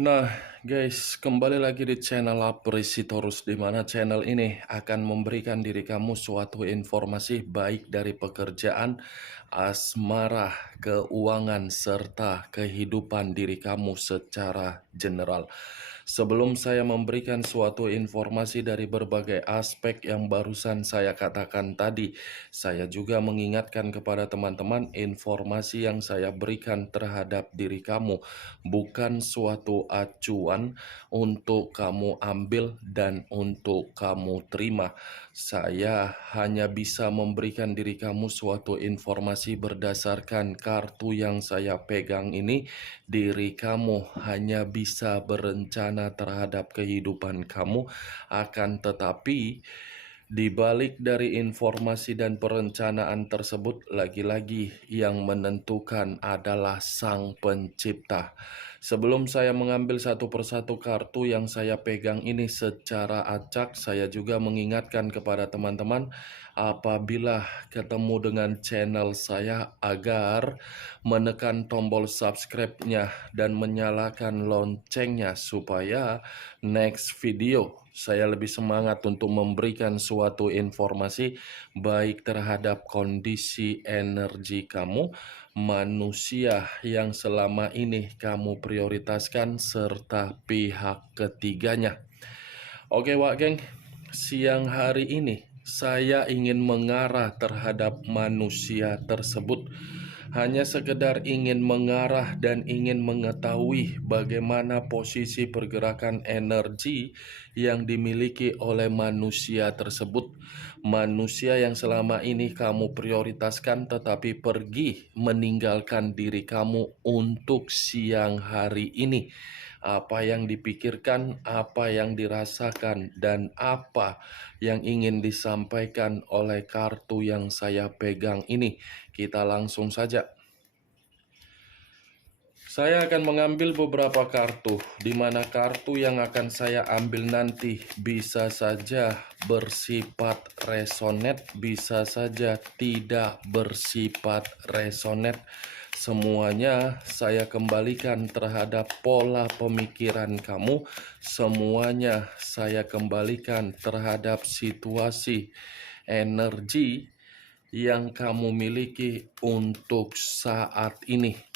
Nah, guys, kembali lagi di channel Apresitorus, di mana channel ini akan memberikan diri kamu suatu informasi baik dari pekerjaan, asmara, keuangan, serta kehidupan diri kamu secara general. Sebelum saya memberikan suatu informasi dari berbagai aspek yang barusan saya katakan tadi, saya juga mengingatkan kepada teman-teman informasi yang saya berikan terhadap diri kamu bukan suatu acuan untuk kamu ambil dan untuk kamu terima. Saya hanya bisa memberikan diri kamu suatu informasi berdasarkan kartu yang saya pegang ini. Diri kamu hanya bisa berencana terhadap kehidupan kamu, akan tetapi di balik dari informasi dan perencanaan tersebut, lagi-lagi yang menentukan adalah Sang Pencipta. Sebelum saya mengambil satu persatu kartu yang saya pegang ini secara acak, saya juga mengingatkan kepada teman-teman apabila ketemu dengan channel saya agar menekan tombol subscribe-nya dan menyalakan loncengnya supaya next video saya lebih semangat untuk memberikan suatu informasi baik terhadap kondisi energi kamu, manusia yang selama ini kamu prioritaskan, serta pihak ketiganya. Oke Wak Geng, siang hari ini saya ingin mengarah terhadap manusia tersebut. Hanya sekedar ingin mengarah dan ingin mengetahui bagaimana posisi pergerakan energi yang dimiliki oleh manusia tersebut. Manusia yang selama ini kamu prioritaskan tetapi pergi meninggalkan diri kamu untuk siang hari ini. Apa yang dipikirkan, apa yang dirasakan, dan apa yang ingin disampaikan oleh kartu yang saya pegang ini. Kita langsung saja. Saya akan mengambil beberapa kartu, di mana kartu yang akan saya ambil nanti bisa saja bersifat resonet, bisa saja tidak bersifat resonet. Semuanya saya kembalikan terhadap pola pemikiran kamu, semuanya saya kembalikan terhadap situasi energi yang kamu miliki untuk saat ini.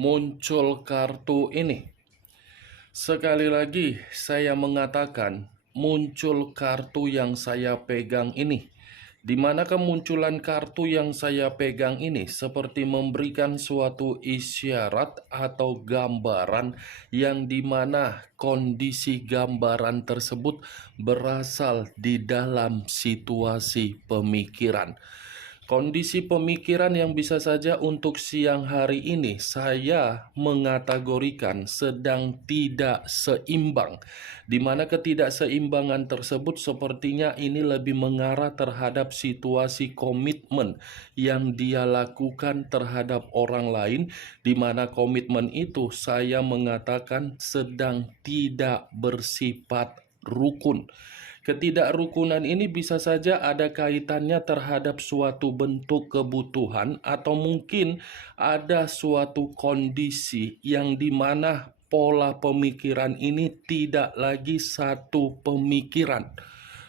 Muncul kartu ini. Sekali lagi saya mengatakan muncul kartu yang saya pegang ini. Di mana kemunculan kartu yang saya pegang ini seperti memberikan suatu isyarat atau gambaran yang dimana kondisi gambaran tersebut berasal di dalam situasi pemikiran. Kondisi pemikiran yang bisa saja untuk siang hari ini saya mengategorikan sedang tidak seimbang, di mana ketidakseimbangan tersebut sepertinya ini lebih mengarah terhadap situasi komitmen yang dia lakukan terhadap orang lain, di mana komitmen itu saya mengatakan sedang tidak bersifat rukun. Ketidakrukunan ini bisa saja ada kaitannya terhadap suatu bentuk kebutuhan atau mungkin ada suatu kondisi yang dimana pola pemikiran ini tidak lagi satu pemikiran.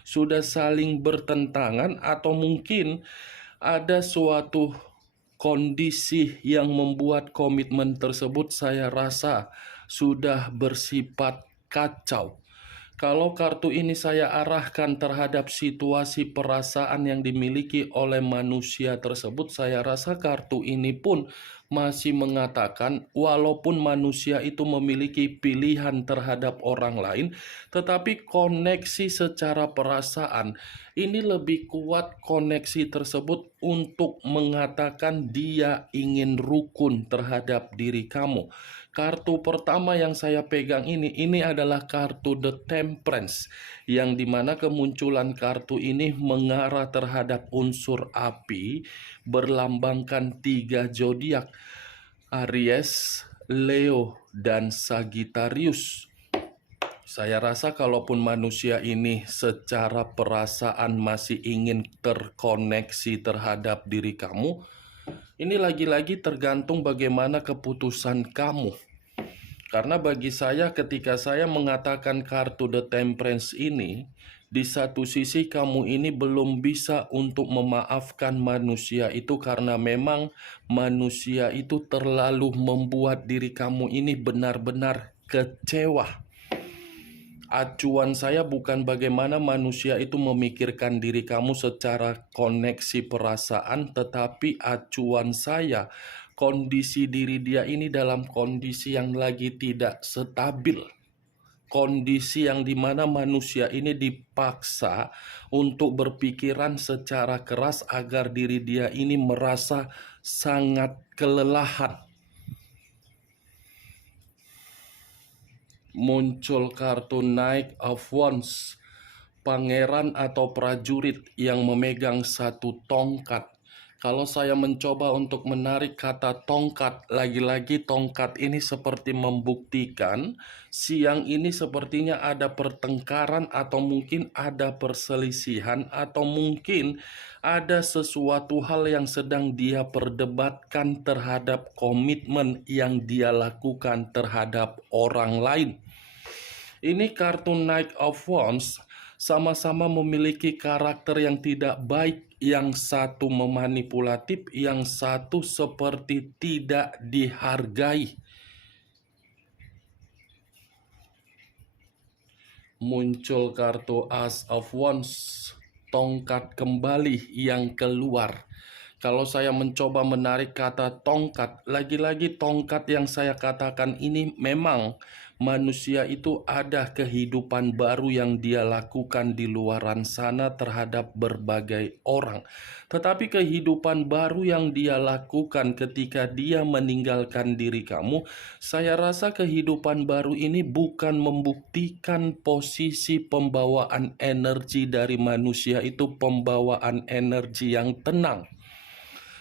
Sudah saling bertentangan atau mungkin ada suatu kondisi yang membuat komitmen tersebut saya rasa sudah bersifat kacau. Kalau kartu ini saya arahkan terhadap situasi perasaan yang dimiliki oleh manusia tersebut, saya rasa kartu ini pun masih mengatakan walaupun manusia itu memiliki pilihan terhadap orang lain, tetapi koneksi secara perasaan ini lebih kuat, koneksi tersebut untuk mengatakan dia ingin rukun terhadap diri kamu. Kartu pertama yang saya pegang ini adalah kartu The Temperance, yang dimana kemunculan kartu ini mengarah terhadap unsur api, berlambangkan 3 zodiak, Aries, Leo, dan Sagittarius. Saya rasa kalaupun manusia ini secara perasaan masih ingin terkoneksi terhadap diri kamu, ini lagi-lagi tergantung bagaimana keputusan kamu. Karena bagi saya ketika saya mengatakan kartu The Temperance ini, di satu sisi kamu ini belum bisa untuk memaafkan manusia itu karena memang manusia itu terlalu membuat diri kamu ini benar-benar kecewa. Acuan saya bukan bagaimana manusia itu memikirkan diri kamu secara koneksi perasaan, tetapi acuan saya kondisi diri dia ini dalam kondisi yang lagi tidak stabil. Kondisi yang dimana manusia ini dipaksa untuk berpikiran secara keras agar diri dia ini merasa sangat kelelahan. Muncul kartu Knight of Wands, pangeran atau prajurit yang memegang satu tongkat. Kalau saya mencoba untuk menarik kata tongkat, lagi-lagi tongkat ini seperti membuktikan siang ini sepertinya ada pertengkaran atau mungkin ada perselisihan atau mungkin ada sesuatu hal yang sedang dia perdebatkan terhadap komitmen yang dia lakukan terhadap orang lain. Ini kartu Knight of Wands sama-sama memiliki karakter yang tidak baik. Yang satu memanipulatif, yang satu seperti tidak dihargai. Muncul kartu Ace of Wands, tongkat kembali yang keluar. Kalau saya mencoba menarik kata tongkat, lagi-lagi tongkat yang saya katakan ini memang manusia itu ada kehidupan baru yang dia lakukan di luaran sana terhadap berbagai orang. Tetapi kehidupan baru yang dia lakukan ketika dia meninggalkan diri kamu, saya rasa kehidupan baru ini bukan membuktikan posisi pembawaan energi dari manusia itu pembawaan energi yang tenang.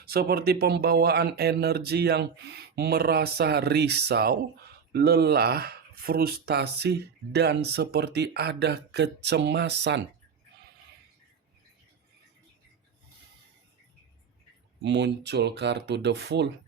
Seperti pembawaan energi yang merasa risau, lelah, frustasi, dan seperti ada kecemasan. Muncul kartu The Fool.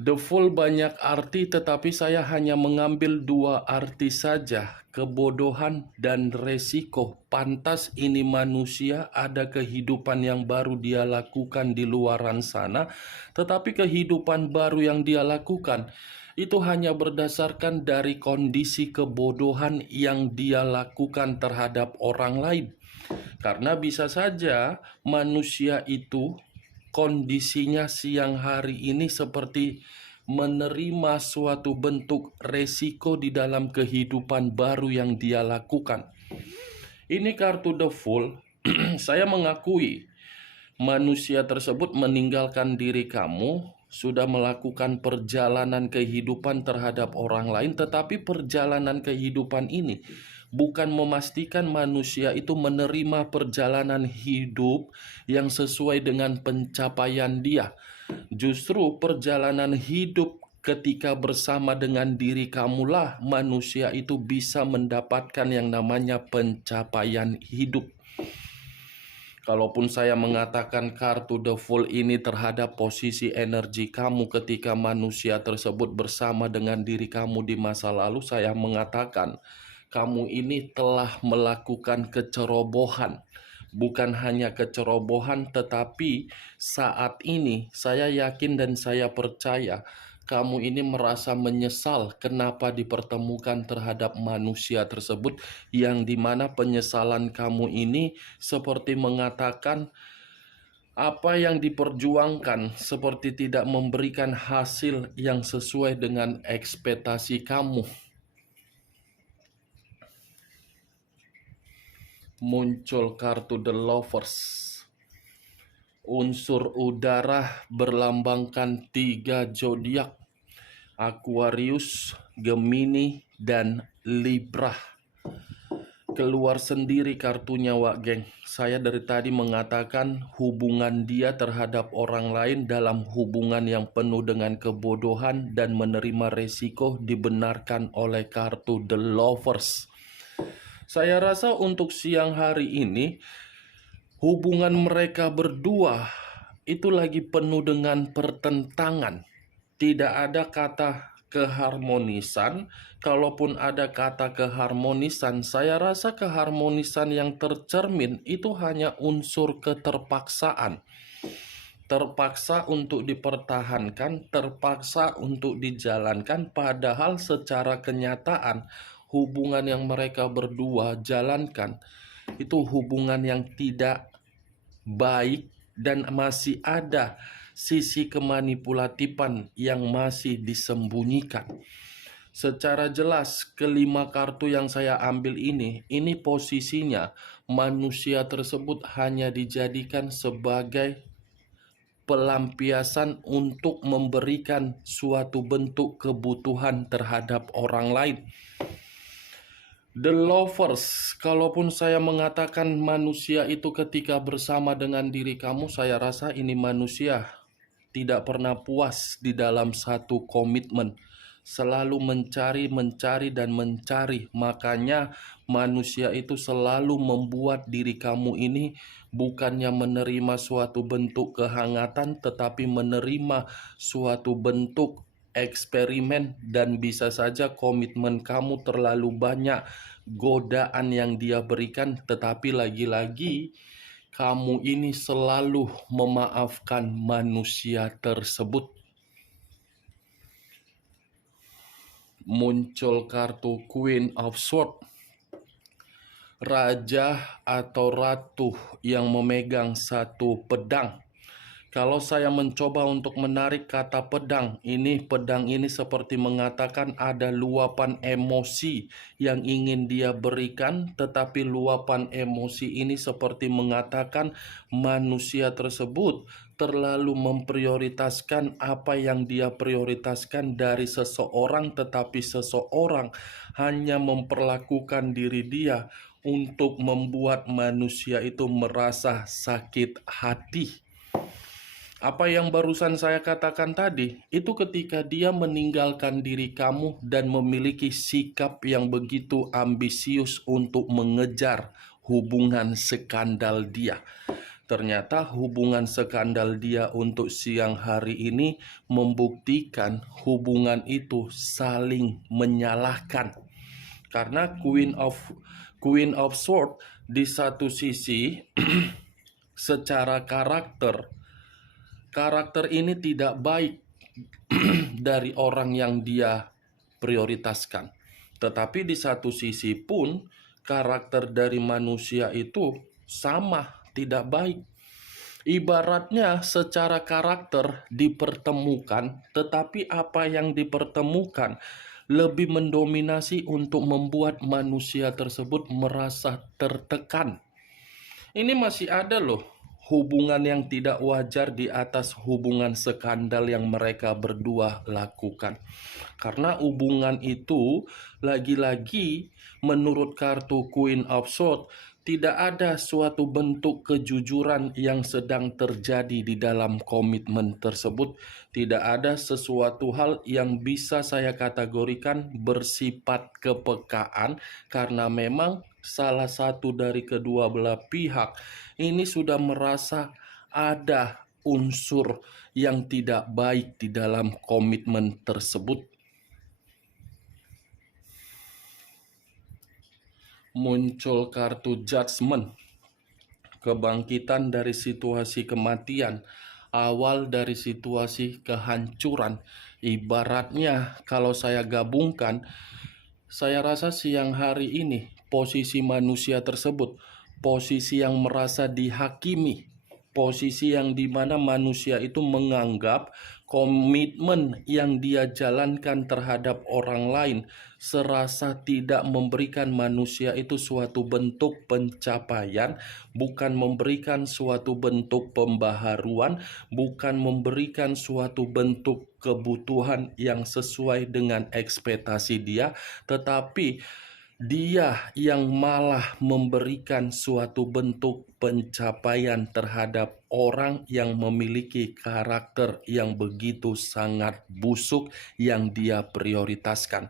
The Fool banyak arti, tetapi saya hanya mengambil 2 arti saja, kebodohan dan resiko. Pantas ini manusia ada kehidupan yang baru dia lakukan di luaran sana, tetapi kehidupan baru yang dia lakukan itu hanya berdasarkan dari kondisi kebodohan yang dia lakukan terhadap orang lain. Karena bisa saja manusia itu kondisinya siang hari ini seperti menerima suatu bentuk resiko di dalam kehidupan baru yang dia lakukan. Ini kartu The Fool. Saya mengakui manusia tersebut meninggalkan diri kamu, sudah melakukan perjalanan kehidupan terhadap orang lain, tetapi perjalanan kehidupan ini bukan memastikan manusia itu menerima perjalanan hidup yang sesuai dengan pencapaian dia. Justru perjalanan hidup ketika bersama dengan diri kamulah manusia itu bisa mendapatkan yang namanya pencapaian hidup. Kalaupun saya mengatakan kartu The Fool ini terhadap posisi energi kamu ketika manusia tersebut bersama dengan diri kamu di masa lalu, saya mengatakan kamu ini telah melakukan kecerobohan. Bukan hanya kecerobohan, tetapi saat ini saya yakin dan saya percaya kamu ini merasa menyesal kenapa dipertemukan terhadap manusia tersebut, yang dimana penyesalan kamu ini seperti mengatakan apa yang diperjuangkan seperti tidak memberikan hasil yang sesuai dengan ekspektasi kamu. Muncul kartu The Lovers. Unsur udara berlambangkan 3 zodiak. Aquarius, Gemini, dan Libra. Keluar sendiri kartunya, Wak geng. Saya dari tadi mengatakan hubungan dia terhadap orang lain dalam hubungan yang penuh dengan kebodohan dan menerima resiko dibenarkan oleh kartu The Lovers. Saya rasa untuk siang hari ini hubungan mereka berdua itu lagi penuh dengan pertentangan. Tidak ada kata keharmonisan. Kalaupun ada kata keharmonisan, saya rasa keharmonisan yang tercermin itu hanya unsur keterpaksaan. Terpaksa untuk dipertahankan, terpaksa untuk dijalankan, padahal secara kenyataan hubungan yang mereka berdua jalankan itu hubungan yang tidak baik dan masih ada sisi kemanipulatifan yang masih disembunyikan. Secara jelas, kelima kartu yang saya ambil ini posisinya manusia tersebut hanya dijadikan sebagai pelampiasan untuk memberikan suatu bentuk kebutuhan terhadap orang lain. The Lovers, kalaupun saya mengatakan manusia itu ketika bersama dengan diri kamu, saya rasa ini manusia tidak pernah puas di dalam satu komitmen. Selalu mencari dan mencari. Makanya manusia itu selalu membuat diri kamu ini bukannya menerima suatu bentuk kehangatan, tetapi menerima suatu bentuk eksperimen, dan bisa saja komitmen kamu terlalu banyak godaan yang dia berikan, tetapi lagi-lagi kamu ini selalu memaafkan manusia tersebut. Muncul kartu Queen of Swords, raja atau ratu yang memegang satu pedang. Kalau saya mencoba untuk menarik kata pedang ini seperti mengatakan ada luapan emosi yang ingin dia berikan, tetapi luapan emosi ini seperti mengatakan manusia tersebut terlalu memprioritaskan apa yang dia prioritaskan dari seseorang, tetapi seseorang hanya memperlakukan diri dia untuk membuat manusia itu merasa sakit hati. Apa yang barusan saya katakan tadi, itu ketika dia meninggalkan diri kamu dan memiliki sikap yang begitu ambisius untuk mengejar hubungan skandal dia. Ternyata hubungan skandal dia untuk siang hari ini membuktikan hubungan itu saling menyalahkan. Karena Queen of Swords di satu sisi secara karakter ini tidak baik dari orang yang dia prioritaskan. Tetapi di satu sisi pun karakter dari manusia itu sama, tidak baik. Ibaratnya secara karakter dipertemukan, tetapi apa yang dipertemukan lebih mendominasi untuk membuat manusia tersebut merasa tertekan. Ini masih ada loh hubungan yang tidak wajar di atas hubungan skandal yang mereka berdua lakukan. Karena hubungan itu lagi-lagi menurut kartu Queen of Swords tidak ada suatu bentuk kejujuran yang sedang terjadi di dalam komitmen tersebut. Tidak ada sesuatu hal yang bisa saya kategorikan bersifat kepekaan, karena memang salah satu dari kedua belah pihak ini sudah merasa ada unsur yang tidak baik di dalam komitmen tersebut. Muncul kartu Judgment, kebangkitan dari situasi kematian, awal dari situasi kehancuran. Ibaratnya kalau saya gabungkan, saya rasa siang hari ini posisi manusia tersebut posisi yang merasa dihakimi, posisi yang dimana manusia itu menganggap komitmen yang dia jalankan terhadap orang lain serasa tidak memberikan manusia itu suatu bentuk pencapaian, bukan memberikan suatu bentuk pembaharuan, bukan memberikan suatu bentuk kebutuhan yang sesuai dengan ekspektasi dia, tetapi dia yang malah memberikan suatu bentuk pencapaian terhadap orang yang memiliki karakter yang begitu sangat busuk yang dia prioritaskan.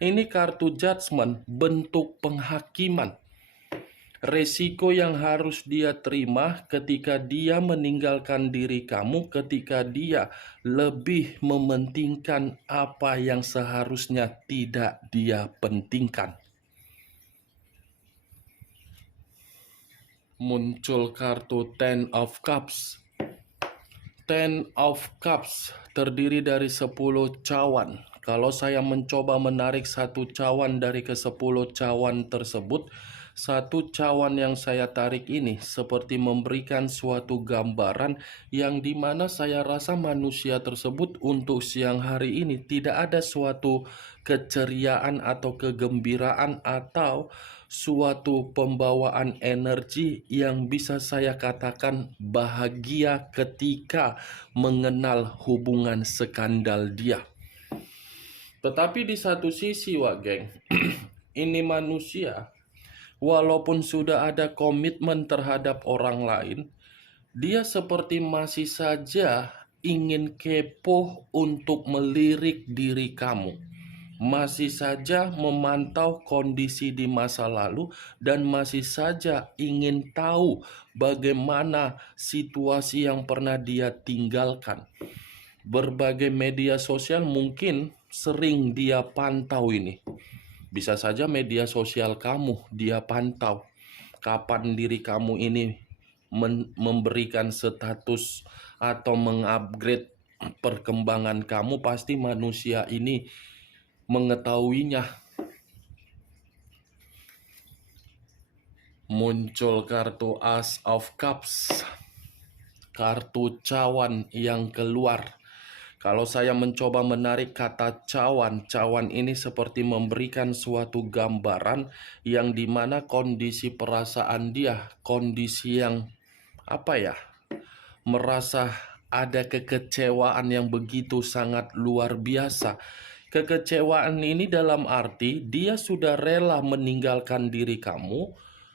Ini kartu judgment, bentuk penghakiman. Resiko yang harus dia terima ketika dia meninggalkan diri kamu, ketika dia lebih mementingkan apa yang seharusnya tidak dia pentingkan. Muncul kartu Ten of Cups. Ten of Cups terdiri dari 10 cawan. Kalau saya mencoba menarik satu cawan dari ke-10 cawan tersebut, satu cawan yang saya tarik ini seperti memberikan suatu gambaran yang dimana saya rasa manusia tersebut untuk siang hari ini tidak ada suatu keceriaan atau kegembiraan atau suatu pembawaan energi yang bisa saya katakan bahagia ketika mengenal hubungan skandal dia. Tetapi di satu sisi, geng, ini manusia, walaupun sudah ada komitmen terhadap orang lain, dia seperti masih saja ingin kepo untuk melirik diri kamu. Masih saja memantau kondisi di masa lalu dan masih saja ingin tahu bagaimana situasi yang pernah dia tinggalkan. Berbagai media sosial mungkin sering dia pantau ini. Bisa saja media sosial kamu dia pantau. Kapan diri kamu ini memberikan status atau mengupgrade perkembangan kamu, pasti manusia ini mengetahuinya. Muncul kartu Ace of Cups, kartu cawan yang keluar. Kalau saya mencoba menarik kata cawan, cawan ini seperti memberikan suatu gambaran yang dimana kondisi perasaan dia, kondisi yang merasa ada kekecewaan yang begitu sangat luar biasa. Kekecewaan ini dalam arti dia sudah rela meninggalkan diri kamu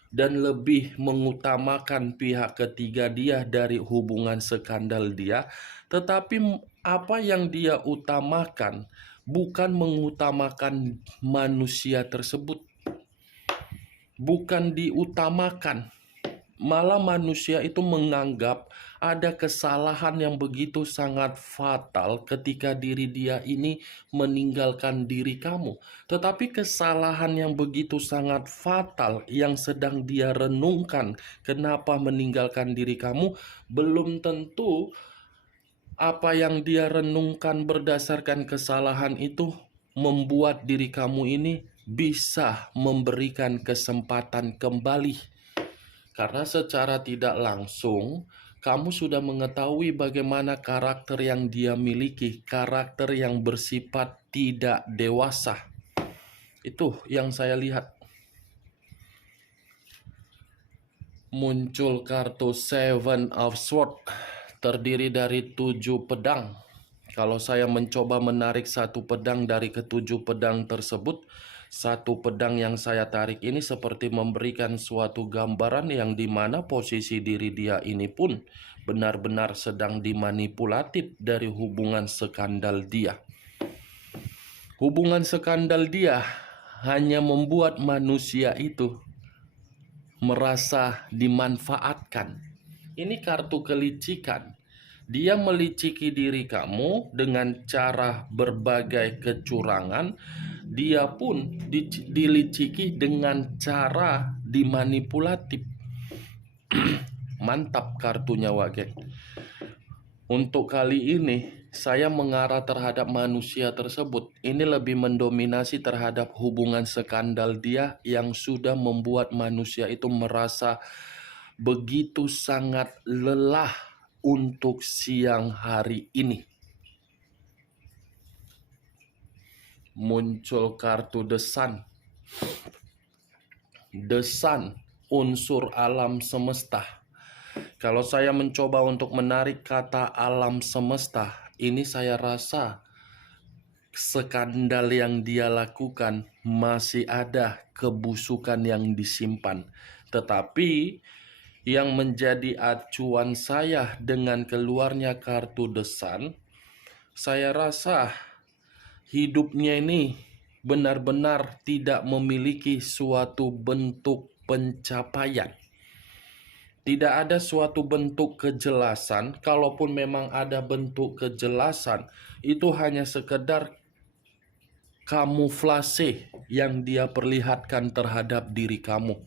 dan lebih mengutamakan pihak ketiga dia dari hubungan skandal dia. Tetapi apa yang dia utamakan bukan mengutamakan manusia tersebut. Bukan diutamakan. Malah manusia itu menganggap ada kesalahan yang begitu sangat fatal ketika diri dia ini meninggalkan diri kamu. Tetapi kesalahan yang begitu sangat fatal yang sedang dia renungkan kenapa meninggalkan diri kamu, belum tentu apa yang dia renungkan berdasarkan kesalahan itu membuat diri kamu ini bisa memberikan kesempatan kembali. Karena secara tidak langsung, kamu sudah mengetahui bagaimana karakter yang dia miliki, karakter yang bersifat tidak dewasa. Itu yang saya lihat. Muncul kartu Seven of Swords, terdiri dari 7 pedang. Kalau saya mencoba menarik satu pedang dari ke-7 pedang tersebut, satu pedang yang saya tarik ini seperti memberikan suatu gambaran yang dimana posisi diri dia ini pun benar-benar sedang dimanipulatif dari hubungan skandal dia. Hubungan skandal dia hanya membuat manusia itu merasa dimanfaatkan. Ini kartu kelicikan. Dia meliciki diri kamu dengan cara berbagai kecurangan. Dia pun diliciki dengan cara dimanipulatif. Mantap kartunya, geng. Untuk kali ini saya mengarah terhadap manusia tersebut. Ini lebih mendominasi terhadap hubungan skandal dia yang sudah membuat manusia itu merasa begitu sangat lelah untuk siang hari ini. Muncul kartu The Sun. The Sun, unsur alam semesta. Kalau saya mencoba untuk menarik kata alam semesta, ini saya rasa skandal yang dia lakukan masih ada kebusukan yang disimpan. Tetapi yang menjadi acuan saya dengan keluarnya kartu The Sun, saya rasa hidupnya ini benar-benar tidak memiliki suatu bentuk pencapaian. Tidak ada suatu bentuk kejelasan. Kalaupun memang ada bentuk kejelasan, itu hanya sekedar kamuflase yang dia perlihatkan terhadap diri kamu.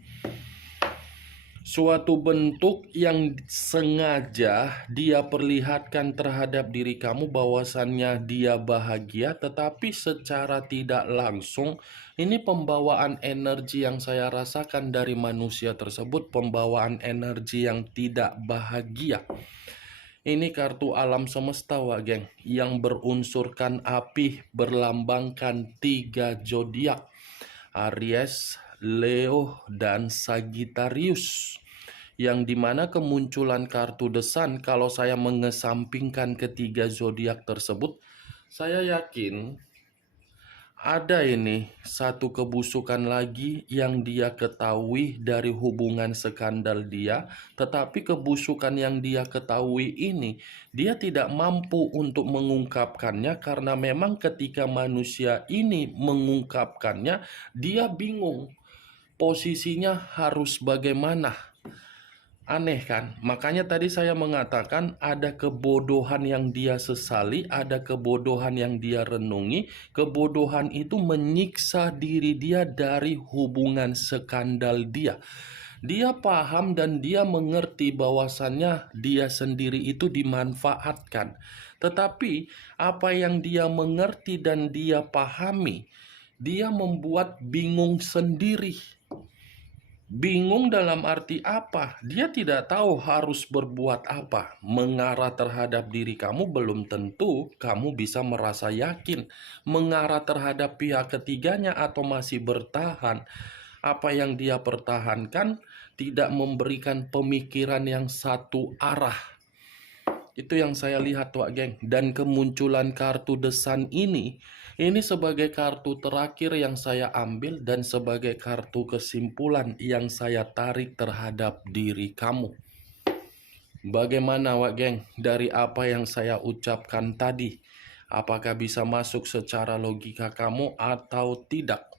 Suatu bentuk yang sengaja dia perlihatkan terhadap diri kamu bahwasannya dia bahagia, tetapi secara tidak langsung ini pembawaan energi yang saya rasakan dari manusia tersebut, pembawaan energi yang tidak bahagia. Ini kartu alam semesta, Wak Geng, yang berunsurkan api, berlambangkan 3 zodiak, Aries, Leo, dan Sagittarius. Yang dimana kemunculan kartu The Sun, kalau saya mengesampingkan ketiga zodiak tersebut, saya yakin ada ini satu kebusukan lagi yang dia ketahui dari hubungan skandal dia, tetapi kebusukan yang dia ketahui ini dia tidak mampu untuk mengungkapkannya karena memang ketika manusia ini mengungkapkannya, dia bingung posisinya harus bagaimana. Aneh kan? Makanya tadi saya mengatakan ada kebodohan yang dia sesali, ada kebodohan yang dia renungi. Kebodohan itu menyiksa diri dia dari hubungan skandal dia. Dia paham dan dia mengerti bahwasannya dia sendiri itu dimanfaatkan. Tetapi apa yang dia mengerti dan dia pahami, dia membuat bingung sendiri. Bingung dalam arti apa? Dia tidak tahu harus berbuat apa. Mengarah terhadap diri kamu belum tentu kamu bisa merasa yakin. Mengarah terhadap pihak ketiganya atau masih bertahan. Apa yang dia pertahankan tidak memberikan pemikiran yang satu arah. Itu yang saya lihat, Wak Geng. Dan kemunculan kartu The Sun ini sebagai kartu terakhir yang saya ambil dan sebagai kartu kesimpulan yang saya tarik terhadap diri kamu. Bagaimana, Wak Geng, dari apa yang saya ucapkan tadi? Apakah bisa masuk secara logika kamu atau tidak?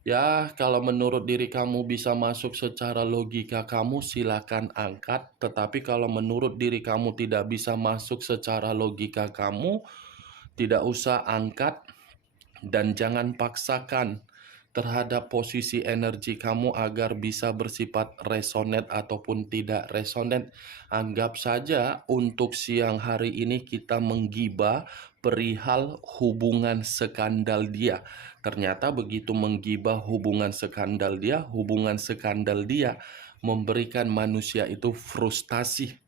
Ya, kalau menurut diri kamu bisa masuk secara logika kamu, silakan angkat. Tetapi kalau menurut diri kamu tidak bisa masuk secara logika kamu, tidak usah angkat. Dan jangan paksakan terhadap posisi energi kamu agar bisa bersifat resonate ataupun tidak resonate. Anggap saja untuk siang hari ini kita menggibah perihal hubungan skandal dia. Ternyata begitu menggibah hubungan skandal dia memberikan manusia itu frustasi.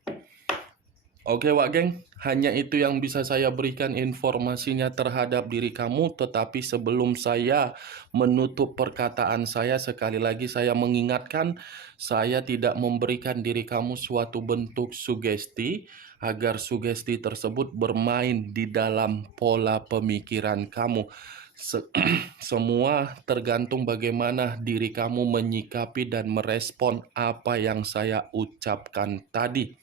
Oke, Wak Geng, hanya itu yang bisa saya berikan informasinya terhadap diri kamu. Tetapi sebelum saya menutup perkataan saya, sekali lagi saya mengingatkan, saya tidak memberikan diri kamu suatu bentuk sugesti, agar sugesti tersebut bermain di dalam pola pemikiran kamu. Semua tergantung bagaimana diri kamu menyikapi dan merespon apa yang saya ucapkan tadi.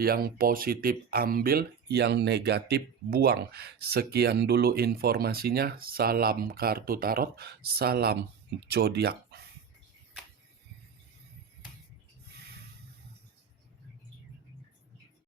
Yang positif ambil, yang negatif buang. Sekian dulu informasinya. Salam kartu tarot, salam zodiak.